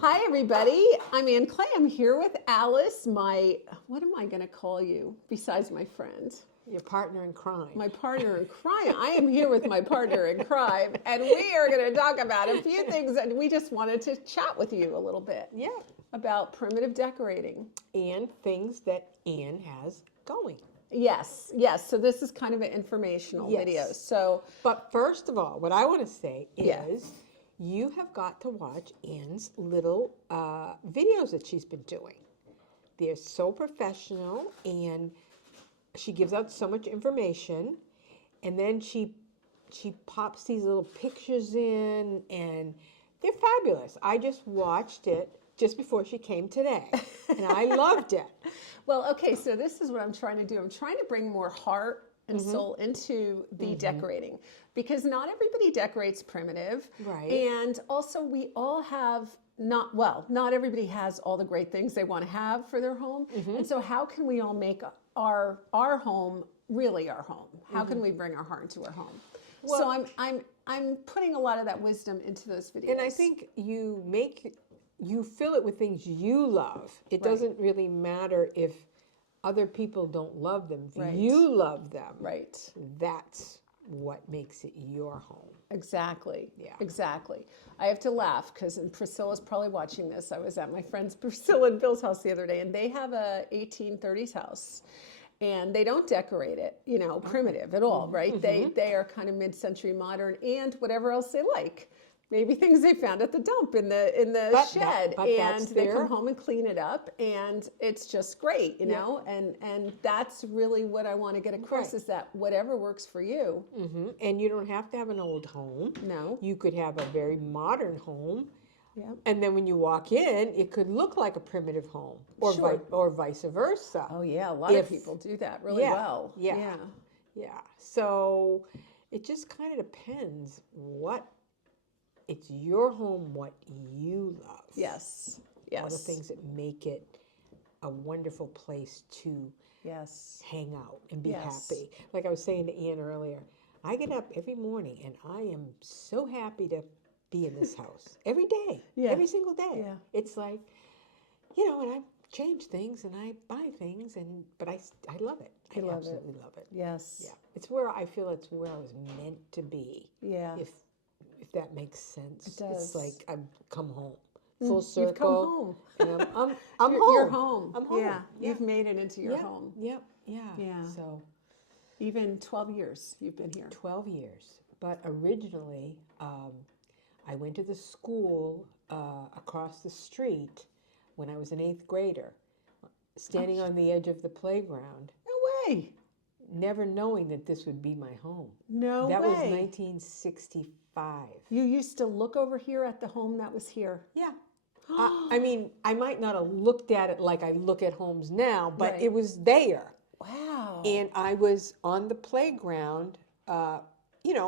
Hi, everybody. I'm Ann Clay. I'm here with Alice, what am I going to call you besides my friend? Your partner in crime. My partner in crime. I am here with my partner in crime, and we are going to talk about a few things, and we just wanted to chat with you a little bit. Yeah. About primitive decorating. And things that Ann has going. Yes, yes. So this is kind of an informational video. But first of all, what I want to say is Yeah. you have got to watch Ann's little videos that she's been doing. They're so professional, and she gives out so much information, and then she pops these little pictures in, and they're fabulous. I just watched it just before she came today, and I loved it. Well, okay, so this is what I'm trying to do. I'm trying to bring more heart and soul into the decorating, because not everybody decorates primitive. Right. And also we all have not everybody has all the great things they want to have for their home. And so how can we all make our home really our home? How can we bring our heart into our home? Well, so I'm putting a lot of that wisdom into those videos. And I think you fill it with things you love. It doesn't really matter if other people don't love them. If you love them, that's what makes it your home. Exactly. Yeah. Exactly. I have to laugh because Priscilla's probably watching this. I was at my friend's Priscilla and Bill's house the other day, and they have a 1830s house. And they don't decorate it, primitive at all, right? They are kind of mid-century modern and whatever else they like. Maybe things they found at the dump in the shed, and they come home and clean it up, and it's just great, know. And that's really what I want to get across is that whatever works for you. And you don't have to have an old home. No, you could have a very modern home. Yeah. And then when you walk in, it could look like a primitive home, or vice versa. Oh yeah, a lot of people do that really well. Yeah. So it just kind of depends what. It's your home, what you love. Yes. All the things that make it a wonderful place to hang out and be happy. Like I was saying to Ann earlier, I get up every morning and I am so happy to be in this house every day, every single day. Yeah. It's like, and I change things and I buy things, but I love it. I absolutely love it. Yes. Yeah. It's where I feel it's where I was meant to be. Yeah. If that makes sense. It does. It's like I've come home. Full circle. You've come home. And I'm home. You're home. I'm home. Yeah. You've made it into your home. Yeah. So even 12 years you've been here. 12 years. But originally, I went to the school across the street when I was an 8th grader, standing on the edge of the playground. No way. Never knowing that this would be my home. No way. That was 1965. You used to look over here at the home that was here. Yeah. I mean, I might not have looked at it like I look at homes now, but it was there. Wow. And I was on the playground,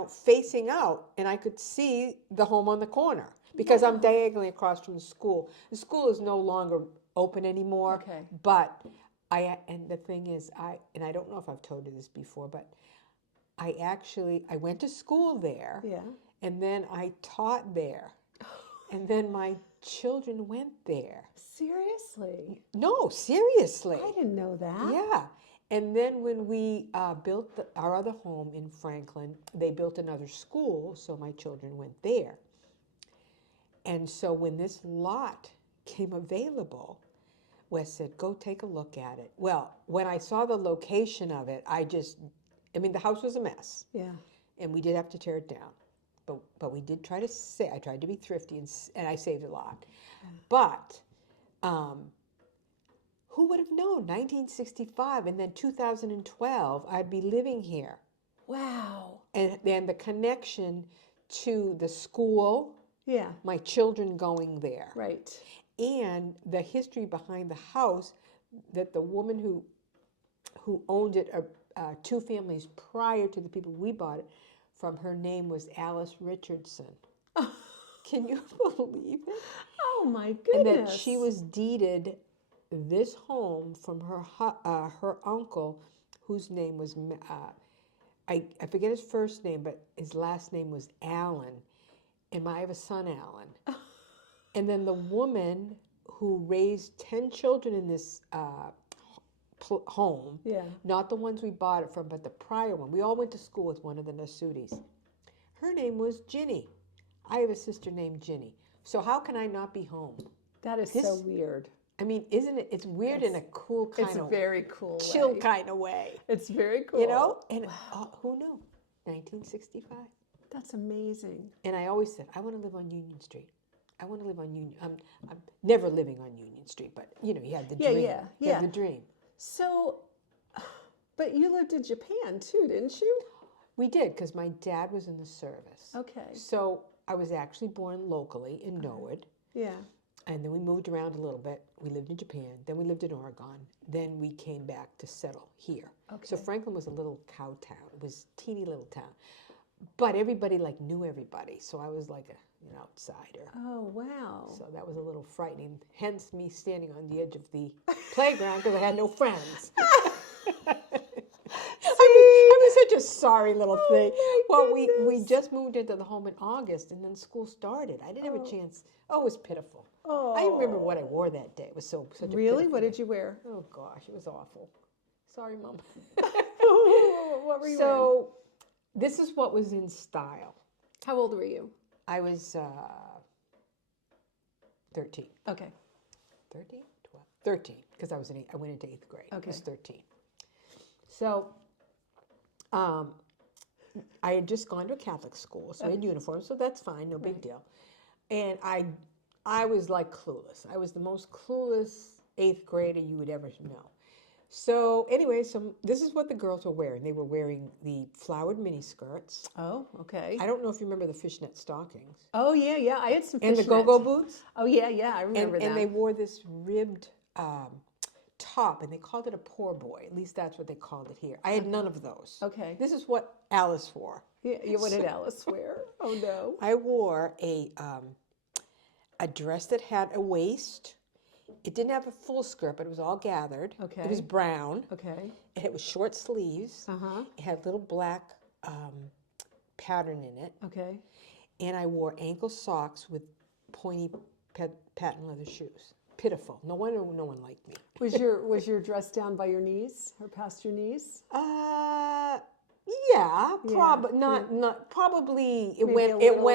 facing out, and I could see the home on the corner because I'm diagonally across from the school. The school is no longer open anymore. Okay. But and the thing is, I don't know if I've told you this before, but I went to school there. Yeah. And then I taught there. And then my children went there. Seriously? No, seriously. I didn't know that. Yeah. And then when we built our other home in Franklin, they built another school, so my children went there. And so when this lot came available, Wes said, go take a look at it. Well, when I saw the location of it, the house was a mess. Yeah. And we did have to tear it down. But we did try to I tried to be thrifty, and I saved a lot. Yeah. But who would have known, 1965 and then 2012, I'd be living here. Wow. And then the connection to the school, my children going there. Right. And the history behind the house, that the woman who owned it 2 families prior to the people we bought it from, her name was Alice Richardson. Can you believe it? Oh my goodness! And that she was deeded this home from her uncle, whose name was I forget his first name, but his last name was Allen, and I have a son, Alan. And then the woman who raised 10 children in this home, Yeah. not the ones we bought it from, but the prior one. We all went to school with one of the Nasutis. Her name was Ginny. I have a sister named Ginny. So how can I not be home? That is so weird. I mean, isn't it? It's weird in a cool kind It's of very cool chill way. kind of way. It's very cool. You know? And who knew? 1965. That's amazing. And I always said, I want to live on Union Street. I want to live on Union. I'm never living on Union Street, but you know, you had the dream. You had the dream. So, but you lived in Japan too, didn't you? We did, because my dad was in the service. Okay. So I was actually born locally in Norwood. Yeah. And then we moved around a little bit. We lived in Japan. Then we lived in Oregon. Then we came back to settle here. Okay. So Franklin was a little cow town. It was a teeny little town. But everybody like knew everybody. So I was like an outsider. Oh, wow. So that was a little frightening. Hence me standing on the edge of the playground because I had no friends. I was such a sorry little thing. Well, we just moved into the home in August, and then school started. I didn't have a chance. Oh, it was pitiful. Oh. I remember what I wore that day. It was such a Really? pitiful What day. did you wear? Oh gosh, it was awful. Sorry, Mom. What were you wearing? So this is what was in style. How old were you? I was 13. Okay. 13? 12? 13, because I went into 8th grade. Okay. I was 13. So I had just gone to a Catholic school, so I had uniform, so that's fine, no big deal. And I was like clueless. I was the most clueless 8th grader you would ever know. So anyway, this is what the girls were wearing. They were wearing the flowered mini skirts. Oh, okay. I don't know if you remember the fishnet stockings. Oh, yeah, yeah. I had some And the fishnets. go-go boots. Oh, yeah, yeah. I remember that. And they wore this ribbed top, and they called it a poor boy. At least that's what they called it here. I had none of those. Okay. This is what Alice wore. Yeah, what did Alice wear? Oh, no. I wore a dress that had a waist. It didn't have a full skirt, but it was all gathered. Okay. It was brown. Okay. And it was short sleeves. Uh-huh. It had little black pattern in it. Okay. And I wore ankle socks with pointy patent leather shoes. Pitiful. No wonder no one liked me. Was your dress down by your knees or past your knees? Yeah, probably it Maybe went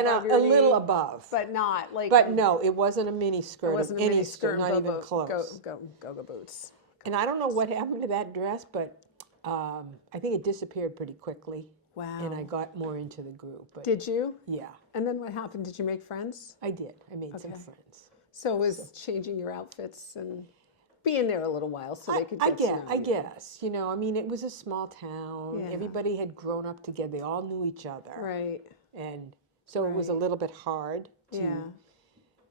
above a your little knee, above. But not like. But no, it wasn't a mini skirt. It wasn't of a any mini skirt. not even close. Go boots. And I don't know what happened to that dress, but I think it disappeared pretty quickly. Wow. And I got more into the group. But Did you? yeah, And then what happened? Did you make friends? I did. I made some friends. So it was changing your outfits and being there a little while so they could get to know I you. guess. You know, I mean, it was a small town. Yeah. Everybody had grown up together. They all knew each other. Right. And so it was a little bit hard to. Yeah.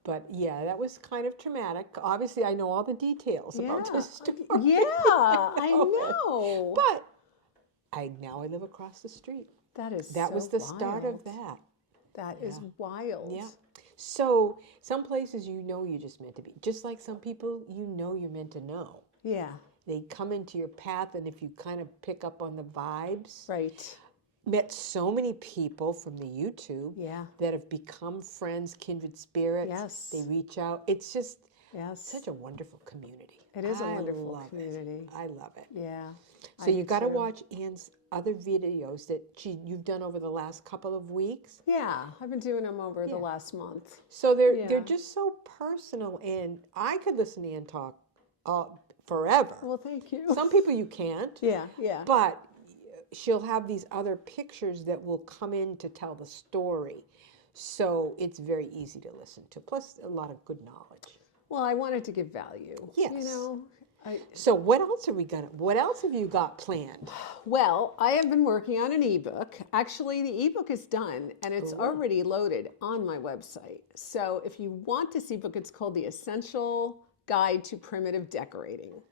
But yeah, that was kind of traumatic. Obviously, I know all the details about this story. Yeah, I know. But now I live across the street. That Was the start of that. That is wild. Yeah. So some places you're just meant to be. Just like some people you're meant to know. Yeah. They come into your path, and if you kind of pick up on the vibes. Right. Met so many people from the YouTube that have become friends, kindred spirits. Yes. They reach out. It's just such a wonderful community. It is a wonderful love community. I love it. Yeah. So you got to watch Ann's other videos that you've done over the last couple of weeks. Yeah, I've been doing them over the last month. So they're just so personal, and I could listen to Ann talk forever. Well, thank you. Some people you can't. Yeah, yeah. But she'll have these other pictures that will come in to tell the story. So it's very easy to listen to. Plus a lot of good knowledge. Well, I wanted to give value. Yes. You know. So what else what else have you got planned? Well, I have been working on an ebook. Actually, the ebook is done and it's already loaded on my website. So if you want this ebook, it's called The Essential Guide to Primitive Decorating.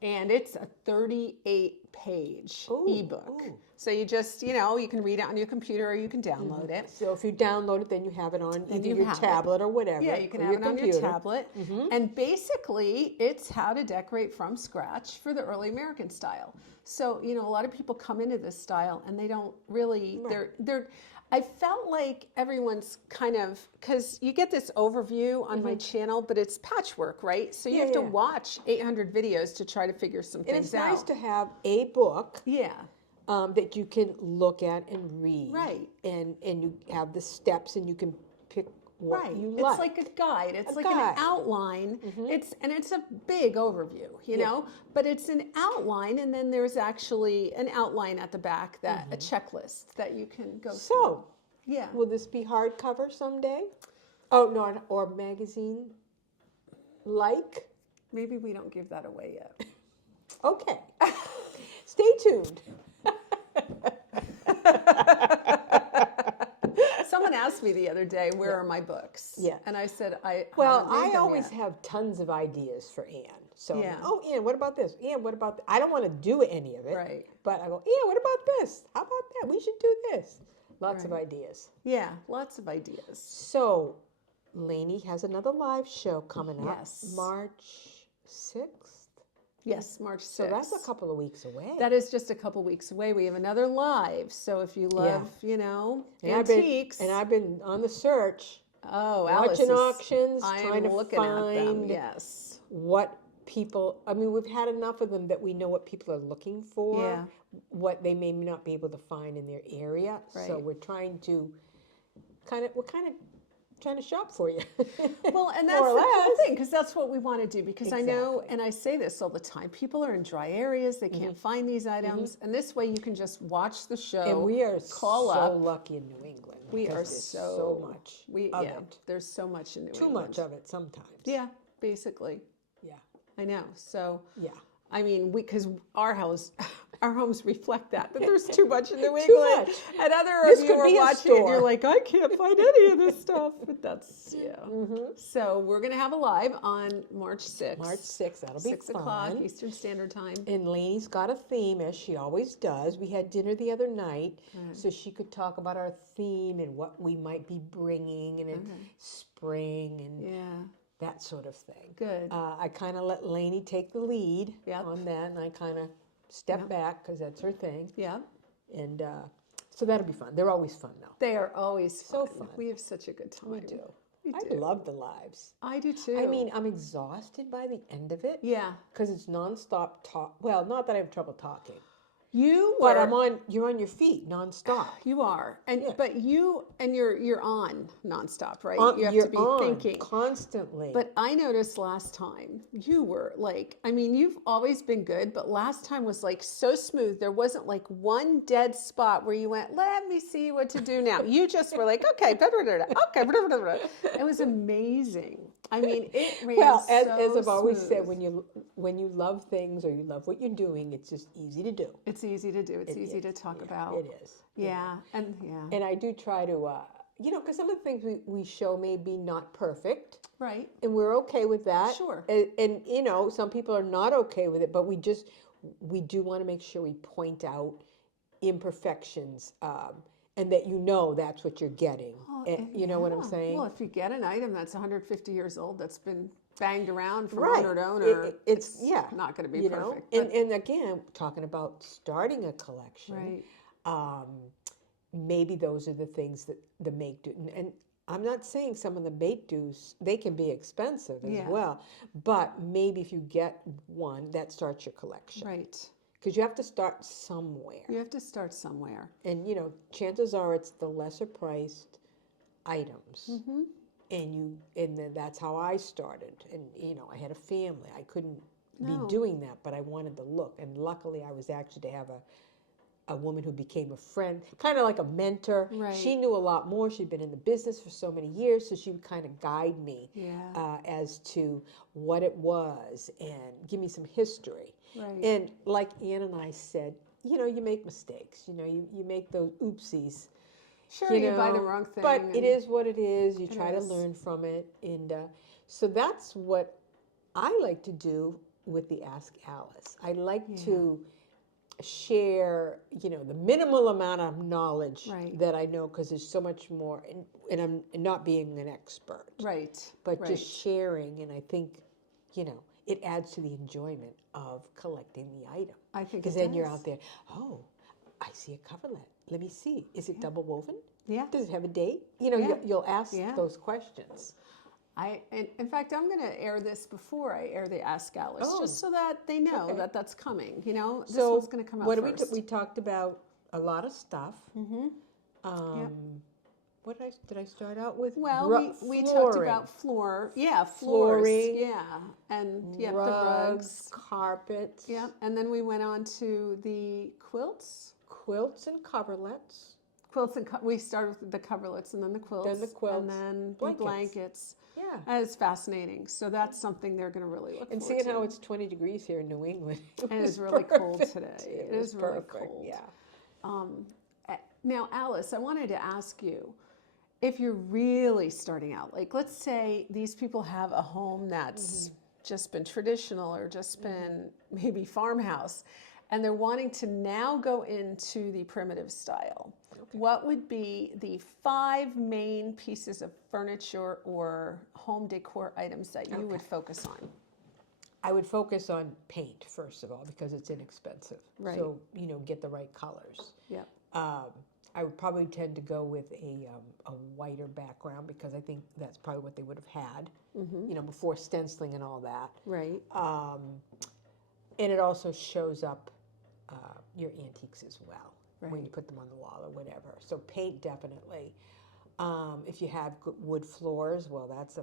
And it's a 38-page ebook. So you just, you can read it on your computer or you can download it. So if you download it, then you have it on either your tablet or whatever. Yeah, you can or have your it on computer. your tablet. And basically, it's how to decorate from scratch for the early American style. So, a lot of people come into this style and they don't really, I felt like everyone's kind of, because you get this overview on my channel, but it's patchwork, right? So you have to watch 800 videos to try to figure some And things it's out. nice to have a book Yeah, that you can look at and read. Right. And you have the steps and you can pick what right. you It's like a guide. It's like an outline. It's a big overview, you know, but it's an outline, and then there's actually an outline at the back that a checklist that you can go through. So, Yeah. will this be hardcover someday? Oh, no, or magazine like? Maybe we don't give that away yet. Okay. Stay tuned. Someone asked me the other day, where are my books? Yeah. And I said, I always have tons of ideas for Anne. So, Yeah. oh, Anne, what about this? Anne, what about that? I don't want to do any of it. Right. But I go, Anne, what about this? How about that? We should do this. Lots of Right. ideas. Yeah, lots of ideas. So, Lainey has another live show coming up. Yes. March 6th. Yes, March 6th. So that's a couple of weeks away. That is just a couple weeks away. We have another live. So if you love, you know, antiques. I've been on the search. Oh, Alice watching is, auctions, I trying am to looking at them. find Yes. what people, I mean, we've had enough of them that we know what people are looking for, Yeah. what they may not be able to find in their area. So Right. we're trying to trying to shop for you. Well, and that's More or the cool less. thing, because that's what we want to do. Because I know, and I say this all the time, people are in dry areas, they can't find these items, and this way you can just watch the show. And we are call so up. lucky in New England. We because are there's so much yeah, of it. there's so much in New Too England. much of it sometimes. Yeah, basically. Yeah. I know. So, Yeah. I mean, because our homes reflect that there's too much in New England. much. And other This of you could are be a watching it and you're store. like, I can't find any of this stuff. But that's, So we're going to have a live on March 6th. March 6th, that'll be 6 o'clock fun. Eastern Standard Time. And Lainey's got a theme, as she always does. We had dinner the other night, so she could talk about our theme and what we might be bringing in spring and Yeah, that sort of thing. good. I kind of let Lainey take the lead Yep. on that, and I kind of step back because that's her thing. Yeah. And so that'll be fun. They're always fun, though. They are always So fun. fun. We have such a good time. We do. We I do. love the lives. I do too. I mean, I'm exhausted by the end of it. yeah. Because it's nonstop talk. Well, not that I have trouble talking, You were. but you're on your feet nonstop. You are, and Yeah. but you're on nonstop, right? On- You have you're to be on thinking constantly. But I noticed last time you were like, I mean, you've always been good, but last time was like so smooth. There wasn't like one dead spot where you went, let me see what to do now. You just were like, okay, okay. It was amazing. I mean, it ran well, so as I've always said, smooth. when you love things or you love what you're doing, it's just easy to do. It's easy to do. It's easy to talk about. It is. Yeah, and And I do try to, because some of the things we show may be not perfect, right. and we're okay with that. Sure. And some people are not okay with it, but we do want to make sure we point out imperfections, and that that's what you're getting. You know what I'm saying? Well, if you get an item that's 150 years old that's been banged around from Right. owner to owner, it's not going to be know? perfect. And again, talking about starting a collection, Right. Maybe those are the things that the make do. And I'm not saying some of the make do's, they can be expensive as well, but maybe if you get one, that starts your collection. Right. Because you have to start somewhere. You have to start somewhere. And, chances are it's the lesser priced items. Mm-hmm. And then that's how I started. And, I had a family. I couldn't be No. doing that, but I wanted the look. And luckily I was actually to have a woman who became a friend, kind of like a mentor. Right. She knew a lot more. She'd been in the business for so many years, so she would kind of guide me as to what it was and give me some history. Right. And like Ann and I said, you make mistakes. You make those oopsies. Sure, you buy the wrong thing. But it is what it is. You It try to is. learn from it. And so that's what I like to do with the Ask Alice. I like to share, the minimal amount of knowledge Right. that I know, because there's so much more, and I'm not being an expert, Right. but right. just sharing. And I think, it adds to the enjoyment of collecting the item. I think Because it then you're does. out there, oh, I see a coverlet. Let me see. Is it double woven? Yeah. Does it have a date? You know, Yeah. you'll ask Yeah. those questions. In fact, I'm going to air this before I air the Ask Alice, Oh, just so that they know okay. that that's coming. You know, this So one's going to come out what first. we talked about a lot of stuff. Yep. What did I start out with? Well, we talked Flooring. about floors, Flooring, yeah, and the rugs, rugs, carpets, yep, and then we went on to the quilts, quilts and coverlets, we started with the coverlets and then the quilts, and then the blankets. Yeah, and it's fascinating. So that's something they're going to really look and forward seeing to. how it's 20 degrees here in New England, And it's really cold today. It is really perfect. cold. Yeah. Now, Alice, I wanted to ask you, if you're really starting out, like let's say these people have a home that's just been traditional or just been maybe farmhouse, and they're wanting to now go into the primitive style. What would be the 5 main pieces of furniture or home decor items that you would focus on? I would focus on paint, first of all, because it's inexpensive. Right. So, get the right colors. Yep. I would probably tend to go with a whiter background because I think that's probably what they would have had, before stenciling and all that. Right. And it also shows up your antiques as well when Right. you put them on the wall or whatever. So paint, definitely. If you have good wood floors, well, that's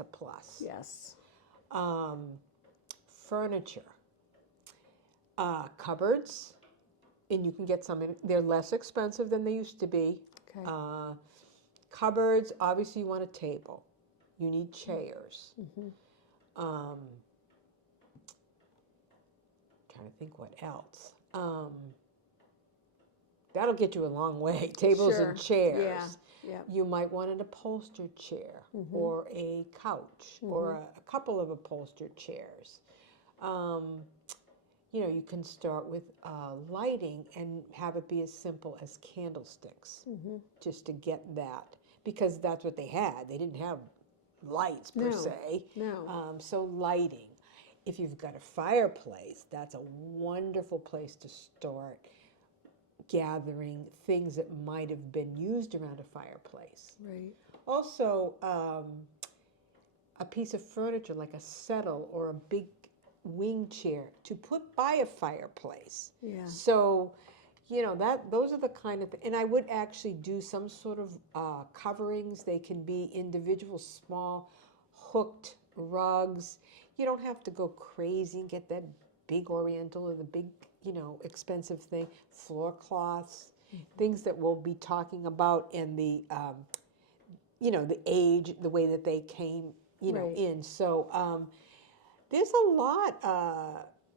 a plus. Yes. Furniture, cupboards, and you can get some. They're less expensive than they used to be. Okay. Cupboards, obviously, you want a table. You need chairs. Trying to think what else. That'll get you a long way. Tables Sure. and chairs. Yeah. Yeah. You might want an upholstered chair or a couch or a couple of upholstered chairs. You can start with lighting and have it be as simple as candlesticks, just to get that, because that's what they had. They didn't have lights per se. No. So lighting. If you've got a fireplace, that's a wonderful place to start gathering things that might have been used around a fireplace. Right. Also, a piece of furniture like a settle or a big wing chair to put by a fireplace. Yeah. So, those are the kind of, and I would actually do some sort of coverings. They can be individual, small, hooked rugs. You don't have to go crazy and get that big oriental or the big, expensive thing. Floor cloths, things that we'll be talking about in the, the age, the way that they came, Right. in. So, there's a lot,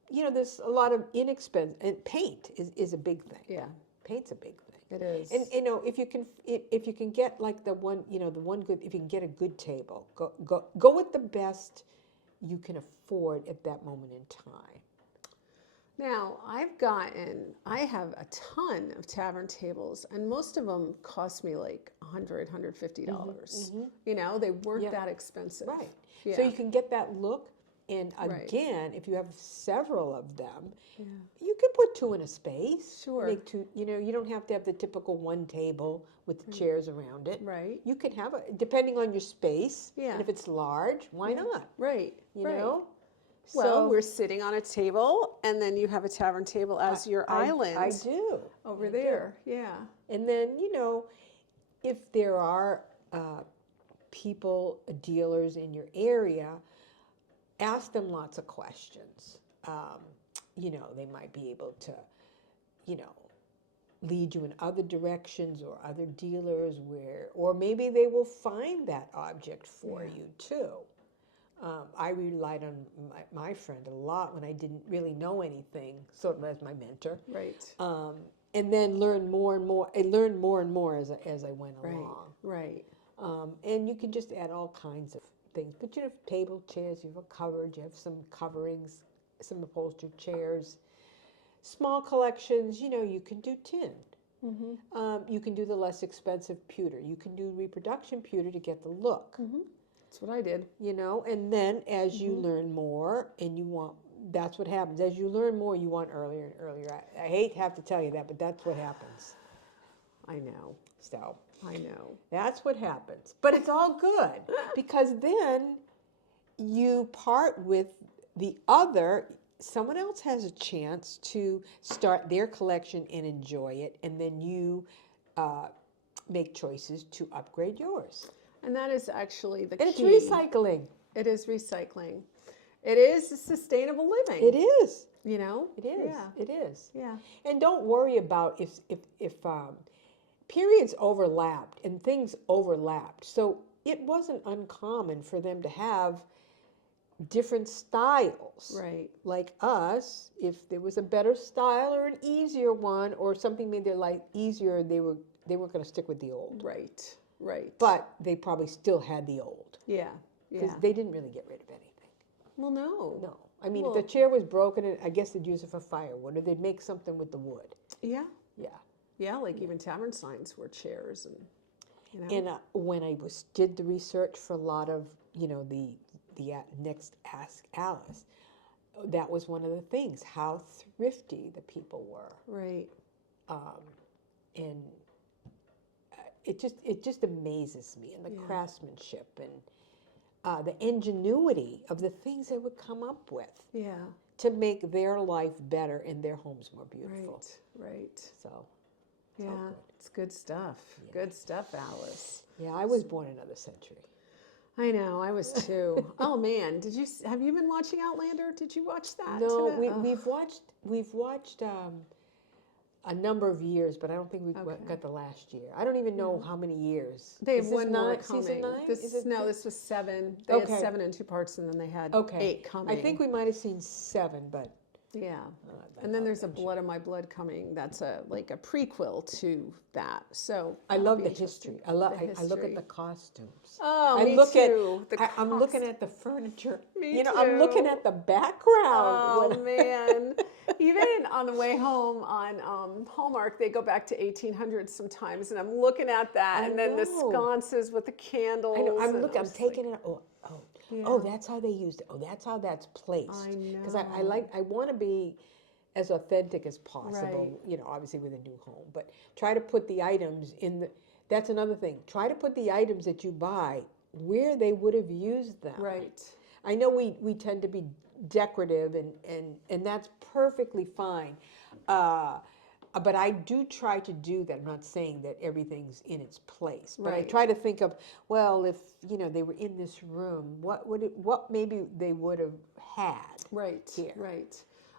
there's a lot of inexpensive, and paint is a big thing. Yeah. Paint's a big thing. It is. And if you can get like the one good, if you can get a good table, go with the best you can afford at that moment in time. Now, I have a ton of tavern tables, and most of them cost me like $100, $150. They weren't that expensive. Right. Yeah. So you can get that look. And Right. again, if you have several of them, Yeah. you can put 2 in a space. Sure. Make 2, you don't have to have the typical one table with the chairs around it. Right. You can have depending on your space. Yeah. And if it's large, why not? Right. You right. know? Well, we're sitting on a table, and then you have a tavern table as your island. I do. Over there. Yeah. And then, if there are people, dealers in your area, ask them lots of questions. They might be able to, lead you in other directions or other dealers or maybe they will find that object for you too. I relied on my friend a lot when I didn't really know anything, sort of as my mentor. Right. And then learn more and more. I learned more and more as I went along. Right. And you can just add all kinds of things. But you have table, chairs, you have a cupboard, you have some coverings, some upholstered chairs. Small collections, you can do tin. You can do the less expensive pewter. You can do reproduction pewter to get the look. That's what I did. And then as you learn more and that's what happens. As you learn more, you want earlier and earlier. I hate to have to tell you that, but that's what happens. I know. So, I know. That's what happens. But it's all good because then you part with the other. Someone else has a chance to start their collection and enjoy it, and then you make choices to upgrade yours. And that is actually the And key. it's recycling. It is recycling. It is sustainable living. It is. You know? It is. Yeah. It is. Yeah. And don't worry about if periods overlapped and things overlapped. So it wasn't uncommon for them to have different styles. Right. Like us, if there was a better style or an easier one or something made their life easier, they were going to stick with the old. Right. Right. But they probably still had the old yeah. because Yeah. they didn't really get rid of anything. Well, no. No. I mean, Well- if the chair was broken, I guess they'd use it for firewood or they'd make something with the wood. Yeah. Yeah. Yeah. Like even tavern signs were chairs and, you know. And when I did the research for a lot of, the next Ask Alice, that was one of the things, how thrifty the people were. Right. And it just amazes me, and the craftsmanship and the ingenuity of the things they would come up with Yeah. to make their life better and their homes more beautiful. Right. Right. So, Yeah. good. It's good stuff. Good stuff, Alice. yeah, I was born another century. I know. I was too. Oh man, have you been watching Outlander? Did you watch that? No, today? we've watched a number of years, but I don't think we got the last year. I don't even know how many years. They have Is this one more season coming. 9? This was 7. They had 7 in 2 parts, and then they had 8 coming. I think we might have seen 7, but yeah. And then there's a Blood of My Blood coming. That's like a prequel to that. So I that'll love be the interesting. history. I look at history. the costumes. Oh, I me look too. I'm looking at the furniture. Me I'm looking too. at the background. Oh man! Even on the way home on Hallmark, they go back to 1800s sometimes, and I'm looking at that, and then the know. sconces with the candles. I know. I'm and looking. I'm just taking it. Oh, that's how they used it. Oh, that's how that's placed. I know. Because I want to be as authentic as possible. Right. Obviously with a new home, but try to put the items in the. That's another thing. Try to put the items that you buy where they would have used them. Right. I know we tend to be decorative and that's perfectly fine. But I do try to do that. I'm not saying that everything's in its place, but I Right. try to think of, well, if they were in this room, what maybe they would have had. Right. Here. Right.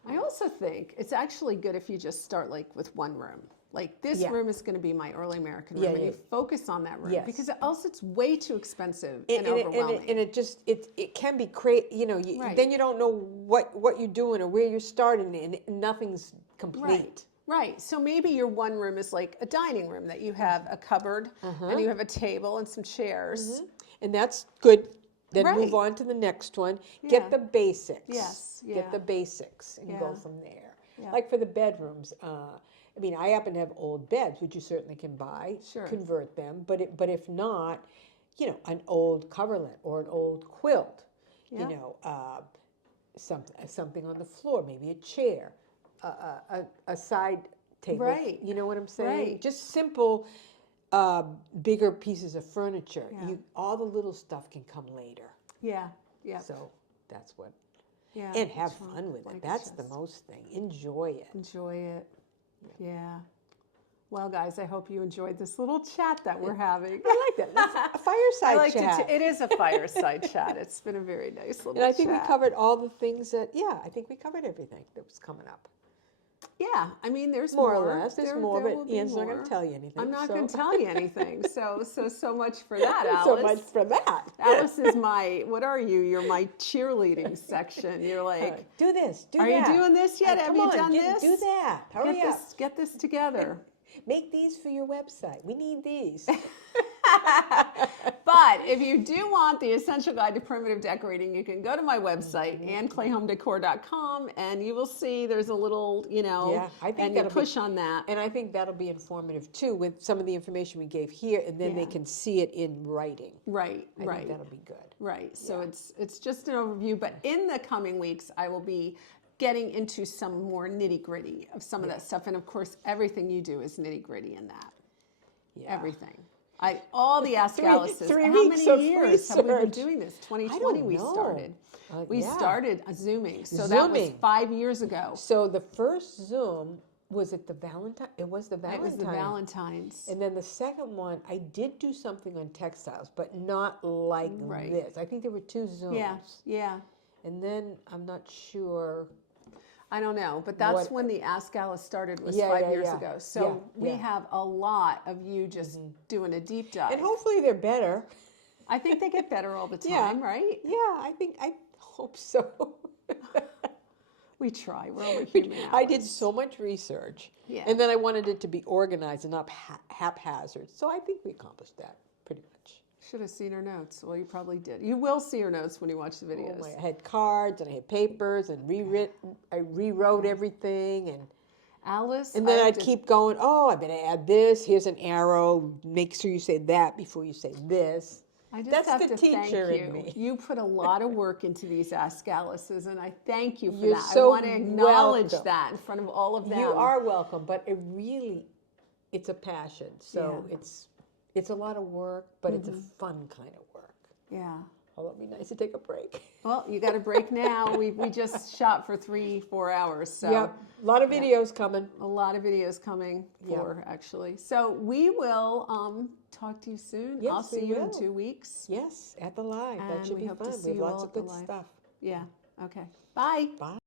I also think it's actually good if you just start like with one room. Like this Yeah. room is going to be my early American room, Yeah, and yeah. you focus on that room Yes. because else it's way too expensive And overwhelming. it can be crazy. Right. Then you don't know what you're doing or where you're starting, and nothing's complete. Right. Right. So maybe your one room is like a dining room that you have a cupboard and you have a table and some chairs. And that's good. Then Right. move on to the next one. Yeah. Get the basics. Yes, yeah. Get the basics and go Yeah. from there. Yeah. Like for the bedrooms, I happen to have old beds, which you certainly can buy, Sure. convert them. But if not, an old coverlet or an old quilt. Yeah. Something on the floor, maybe a chair, a side table. Right. You know what I'm saying? Right. Just simple. Bigger pieces of furniture. Yeah. All the little stuff can come later. Yeah. Yeah. So that's what. Yeah. And have that's fun with like it. That's the just most thing. Enjoy it. enjoy it. Yeah. Well, guys, I hope you enjoyed this little chat that we're having. I like that. That's a fireside I liked chat. it too. It is a fireside chat. It's been a very nice little And I think chat. we covered all the things that. Yeah, I think we covered everything that was coming up. Yeah, I mean, there's More more. or less. There's There more, will but be Ann's not going more. to tell you anything. I'm not so. going to tell you anything. So much for that, Alice. So much for that. Alice is what are you? You're my cheerleading section. You're like, Do this. Do are that. you doing this yet? Have Come you on, done this? Do that. Hurry up. Get this together. Make these for your website. We need these. But if you do want the Essential Guide to Primitive Decorating, you can go to my website, AnnClayHomeDecor.com, and you will see there's a little, I think and you that'll push on that. And I think that'll be informative too with some of the information we gave here, and then they Yeah. can see it in writing. Right, I right. think that'll be good. Right. So it's just an overview, but in the coming weeks, I will be getting into some more nitty-gritty of some of that stuff. And of course, everything you do is nitty-gritty in that. Yeah. Everything. All the Ask Alice's. three How weeks many of years have we been research. doing this? I 2020 don't we know. started. We Yeah. started Zooming. So that was Zooming. 5 years ago. So the first Zoom, was it the Valentine? It was the Valentine. It was the Valentine's. And then the second one, I did do something on textiles, but not like this. I think there were 2 Zooms. Yeah, yeah. And then I'm not sure. I don't know, but that's when the Ask Alice started was 5 years ago. So we have a lot of you just doing a deep dive. And hopefully they're better. I think they get better all the time, right? Yeah, I hope so. We try. We're only human. I did so much research. Yeah. And then I wanted it to be organized and not haphazard. So I think we accomplished that pretty much. Should have seen her notes. Well, you probably did. You will see her notes when you watch the videos. I had cards and I had papers and I rewrote everything and Alice. then I'd keep going, I'm going to add this. Here's an arrow. Make sure you say that before you say this. I just That's have the to teacher thank in you. me. You put a lot of work into these Ask Alice's, and I thank you for You're that. so I want to acknowledge welcome. that in front of all of them. You are welcome, but it's a passion. So it's a lot of work, but it's a fun kind of work. Yeah. Although it'd be nice to take a break. Well, you got a break now. We just shot for 3-4 hours. So a lot of videos coming. a lot of videos coming actually. So we will talk to you soon. Yes, I'll see we you in will. 2 weeks. Yes, at the live. And That should we be hope to fun. see We have you lots all of at the good live. stuff. Yeah. Okay. Bye. Bye.